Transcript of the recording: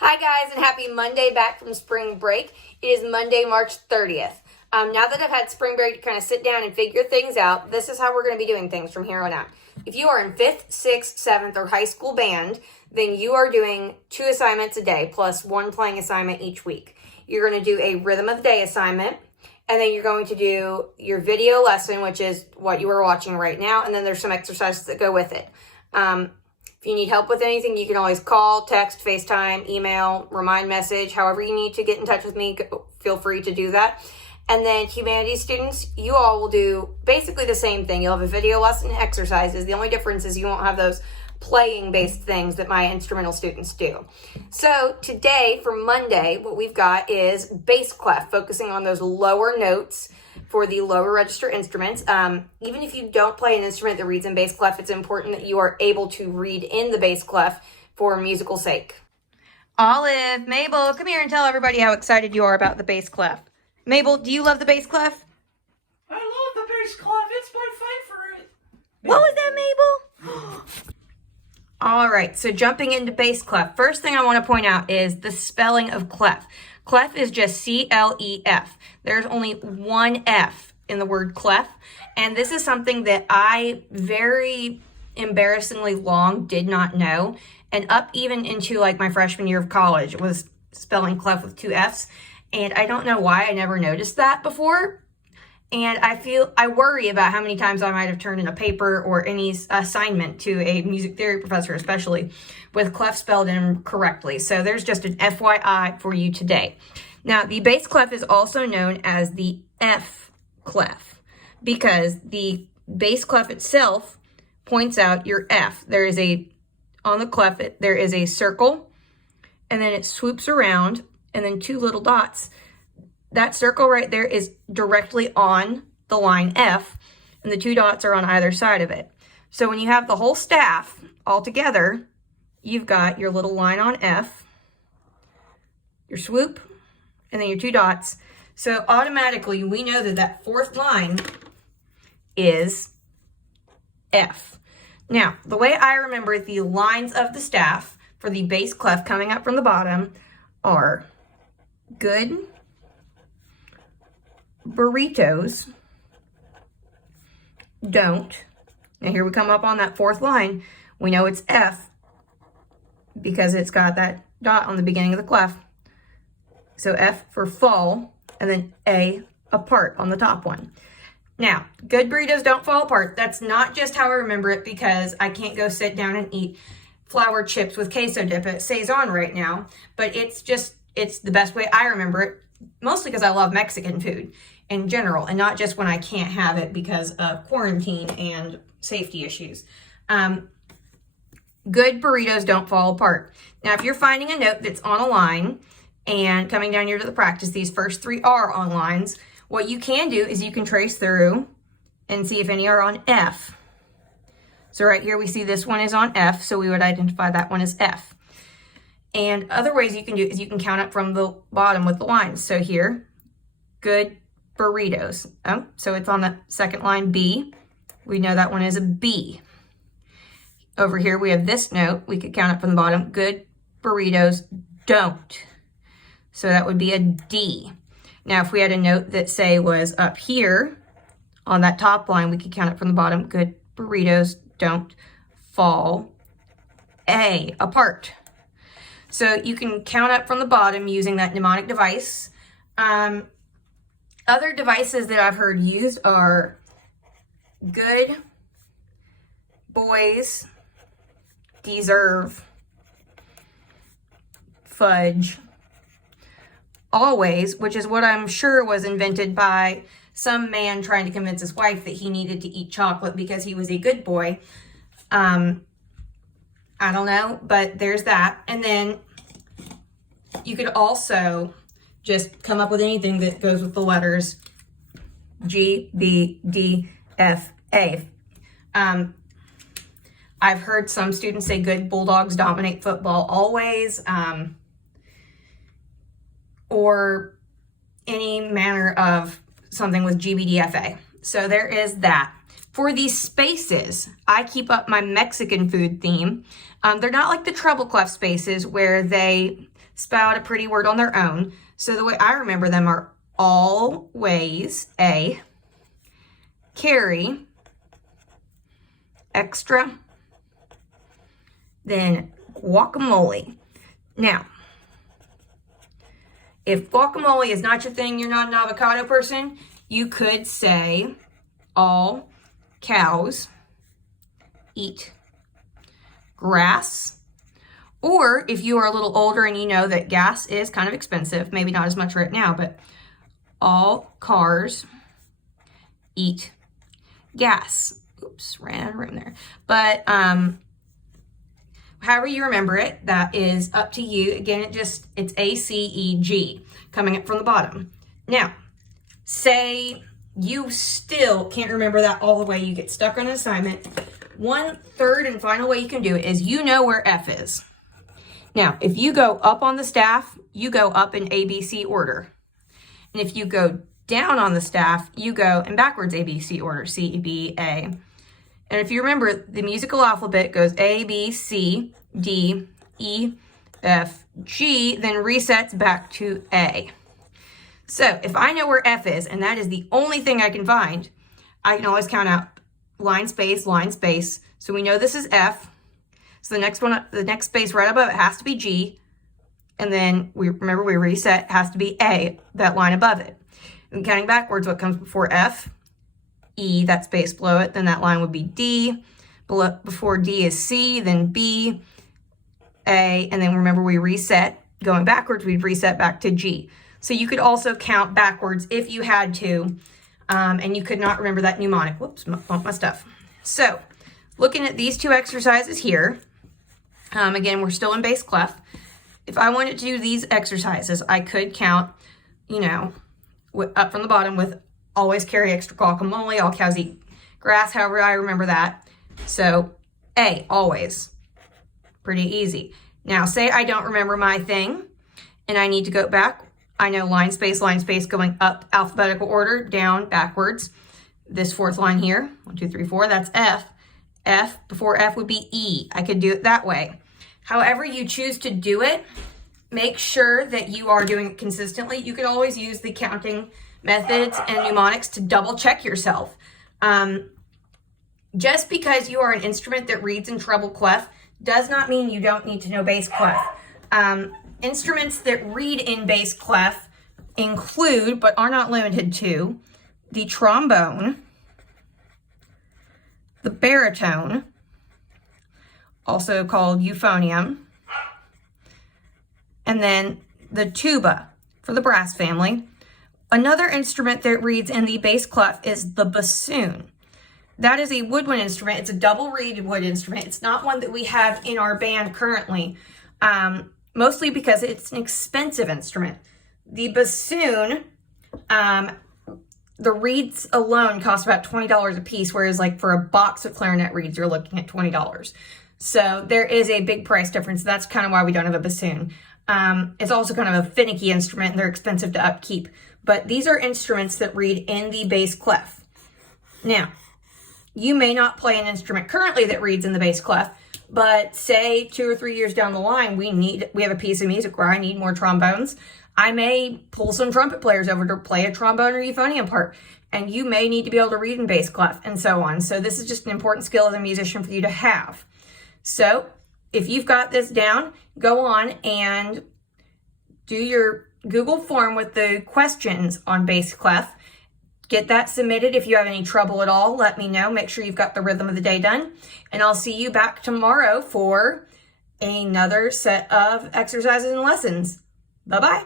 Hi guys, and happy Monday back from spring break. It is Monday, March 30th. Now that I've had spring break to kind of sit down and figure things out, this is how we're going to be doing things from here on out. If you are in 5th, 6th, 7th, or high school band, then you are doing 2 assignments a day plus 1 playing assignment each week. You're going to do a rhythm of the day assignment, and then you're going to do your video lesson, which is what you are watching right now, and then there's some exercises that go with it. If you need help with anything, you can always call, text, FaceTime, email, remind message, however you need to get in touch with me, feel free to do that. And then humanities students, you all will do basically the same thing. You'll have a video lesson and exercises. The only difference is you won't have those playing-based things that my instrumental students do. So today, for Monday, what we've got is bass clef, focusing on those lower notes for the lower register instruments. Even if you don't play an instrument that reads in bass clef, it's important that you are able to read in the bass clef for musical sake. Olive, Mabel, come here and tell everybody how excited you are about the bass clef. Mabel, do you love the bass clef? I love the bass clef. It's my favorite. What was that, Mabel? All right, so jumping into bass clef. First thing I want to point out is the spelling of clef. Clef is just C-L-E-F. There's only one F in the word clef, and this is something that I very embarrassingly long did not know, and up even into like my freshman year of college was spelling clef with 2 Fs, and I don't know why I never noticed that before. And I worry about how many times I might have turned in a paper or any assignment to a music theory professor, especially with clef spelled incorrectly. So there's just an FYI for you today. Now, the bass clef is also known as the F clef because the bass clef itself points out your F. On the clef, there is a circle, and then it swoops around, and then 2 little dots. That circle right there is directly on the line F, and the 2 dots are on either side of it. So when you have the whole staff all together, you've got your little line on F, your swoop, and then your 2 dots. So automatically we know that that 4th line is F. Now, the way I remember the lines of the staff for the bass clef coming up from the bottom are good burritos don't. Now here we come up on that 4th line. We know it's F because it's got that dot on the beginning of the clef. So F for fall, and then A apart on the top one. Now, good burritos don't fall apart. That's not just how I remember it because I can't go sit down and eat flour chips with queso dip at Saison right now, but it's the best way I remember it, mostly because I love Mexican food in general, and not just when I can't have it because of quarantine and safety issues. Good burritos don't fall apart. Now, if you're finding a note that's on a line and coming down here to the practice, these first 3 are on lines, what you can do is you can trace through and see if any are on F. So right here we see this one is on F, so we would identify that one as F. And other ways you can do is you can count up from the bottom with the lines. So here, good burritos. Oh, so it's on the 2nd line, B. We know that one is a B. Over here, we have this note. We could count up from the bottom. Good burritos don't. So that would be a D. Now, if we had a note that, say, was up here on that top line, we could count up from the bottom. Good burritos don't fall A, apart. So you can count up from the bottom using that mnemonic device. Other devices that I've heard used are good boys deserve fudge always, which is what I'm sure was invented by some man trying to convince his wife that he needed to eat chocolate because he was a good boy. I don't know, but there's that. And then you could also just come up with anything that goes with the letters G, B, D, F, A. I've heard some students say good Bulldogs dominate football always, or any manner of something with GBDFA. So there is that. For these spaces, I keep up my Mexican food theme. They're not like the treble clef spaces where they spell out a pretty word on their own. So the way I remember them are always, A, carry, extra, then guacamole. Now, if guacamole is not your thing, you're not an avocado person, you could say all cows eat grass. Or if you are a little older and you know that gas is kind of expensive, maybe not as much right now, but all cars eat gas. Oops, ran out of room there. But however you remember it, that is up to you. Again, it's A-C-E-G coming up from the bottom. Now, say you still can't remember that all the way. You get stuck on an assignment. One third and final way you can do it is you know where F is. Now, if you go up on the staff, you go up in ABC order. And if you go down on the staff, you go in backwards ABC order, C, B, A. And if you remember, the musical alphabet goes A, B, C, D, E, F, G, then resets back to A. So if I know where F is, and that is the only thing I can find, I can always count out line space, line space. So we know this is F. So the next one, the next space right above it has to be G. And then we reset, has to be A, that line above it. And counting backwards, what comes before F? E, that space below it. Then that line would be D. Before D is C, then B, A. And then remember we reset. Going backwards, we'd reset back to G. So you could also count backwards if you had to. And you could not remember that mnemonic. Whoops, bumped my stuff. So looking at these two exercises here, again, we're still in base clef. If I wanted to do these exercises, I could count, up from the bottom with always carry extra guacamole, all cows eat grass, however I remember that. So A, always. Pretty easy. Now, say I don't remember my thing and I need to go back. I know line space, going up alphabetical order, down, backwards. This fourth line here, 1, 2, 3, 4, that's F. F, before F would be E. I could do it that way. However you choose to do it, make sure that you are doing it consistently. You could always use the counting methods and mnemonics to double check yourself. Just because you are an instrument that reads in treble clef does not mean you don't need to know bass clef. Instruments that read in bass clef include, but are not limited to, the trombone, the baritone, also called euphonium, and then the tuba for the brass family. Another instrument that reads in the bass clef is the bassoon. That is a woodwind instrument. It's a double reed wood instrument. It's not one that we have in our band currently, mostly because it's an expensive instrument. The bassoon, the reeds alone cost about $20 a piece, whereas like for a box of clarinet reeds, you're looking at $20. So there is a big price difference. That's kind of why we don't have a bassoon. It's also kind of a finicky instrument and they're expensive to upkeep. But these are instruments that read in the bass clef. Now, you may not play an instrument currently that reads in the bass clef, but say 2 or 3 years down the line, we have a piece of music where I need more trombones. I may pull some trumpet players over to play a trombone or euphonium part, and you may need to be able to read in bass clef and so on. So this is just an important skill as a musician for you to have. So if you've got this down, go on and do your Google form with the questions on bass clef. Get that submitted. If you have any trouble at all, let me know. Make sure you've got the rhythm of the day done. And I'll see you back tomorrow for another set of exercises and lessons. Bye-bye.